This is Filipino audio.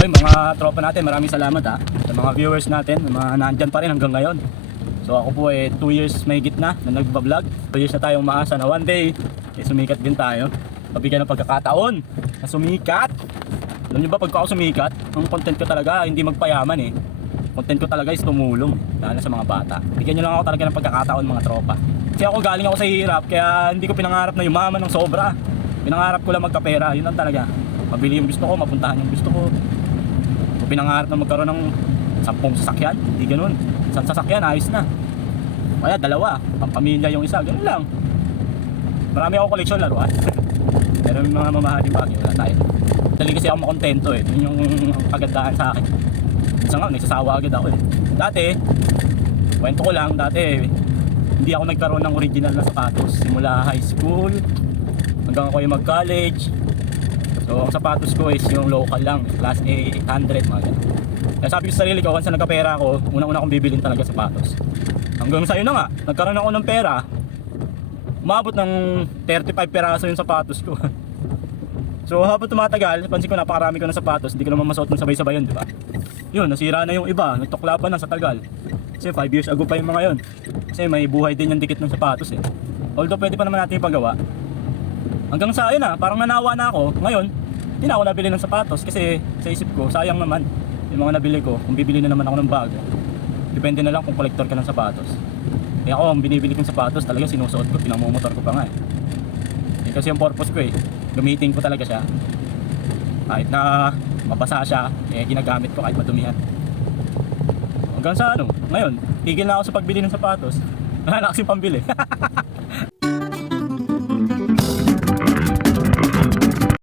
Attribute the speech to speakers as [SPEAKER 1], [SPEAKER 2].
[SPEAKER 1] Ay, mga tropa natin, maraming salamat ha. Sa mga viewers natin, mga nandyan pa rin hanggang ngayon. So ako po eh, 2 years may gitna na nagbablog. 2 years na tayong umaasa na one day, eh, sumikat din tayo. Pabigyan ng pagkakataon na sumikat. Alam niyo ba, pag ako sumikat, ang content ko talaga, hindi magpayaman eh. Content ko talaga is tumulong, lalo sa mga bata. Bigyan niyo lang ako talaga ng pagkakataon mga tropa. Kasi ako galing ako sa hirap, kaya hindi ko pinangarap na yumaman ng sobra. Pinangarap ko lang magkapera, yun lang talaga. Mabili yung gusto ko, mapuntahan yung gusto ko. Pinangarap na magkaroon ng sampung sasakyan, hindi ganun. Isang sasakyan, ayos na. Kaya dalawa, pampamilya yung isa, ganun lang. Marami ako koleksyon laruan. Pero may mga mamahaling bagay, wala tayo. Dali kasi ako makontento eh. Yun yung kagandahan sa akin. Isa nga, nagsasawa agad ako eh. Dati, kwento ko lang, dati, hindi ako nagkaroon ng original na sapatos. Simula high school, hanggang ako yung mag-college. So, ang sapatos ko is yung local lang, class A, 800, mga ganun. Kaya sabi ko sa sarili ko, once na nagkapera ako, unang-una kong bibilin talaga sapatos. Hanggang sa yun na nga, nagkaroon ako ng pera, umabot ng 35 peraso yung sapatos ko. so habang tumatagal, pansin ko napakarami ko ng sapatos, hindi ko naman masuot ng sabay-sabay yun, di ba? Yun, nasira na yung iba, nagtukla pa na sa tagal. Kasi 5 years ago pa yung mga yun. Kasi may buhay din yung dikit ng sapatos eh. Although pwede pa naman natin ipagawa. Hanggang sa ayun na, parang nanawa na ako. Ngayon, hindi na ako nabili ng sapatos kasi sa isip ko, sayang naman yung mga nabili ko. Kung bibili na naman ako ng bago. Depende na lang kung collector ka ng sapatos. Eh ako, ang binibili kong sapatos talaga sinusuot ko, pinamumutor ko pa nga eh. eh kasi yung purpose ko eh, gamitin ko talaga siya. Kahit na mabasa siya, eh ginagamit ko kahit madumihan. Hanggang sa ano, ngayon, tigil na ako sa pagbili ng sapatos. Wala na kasi pambili.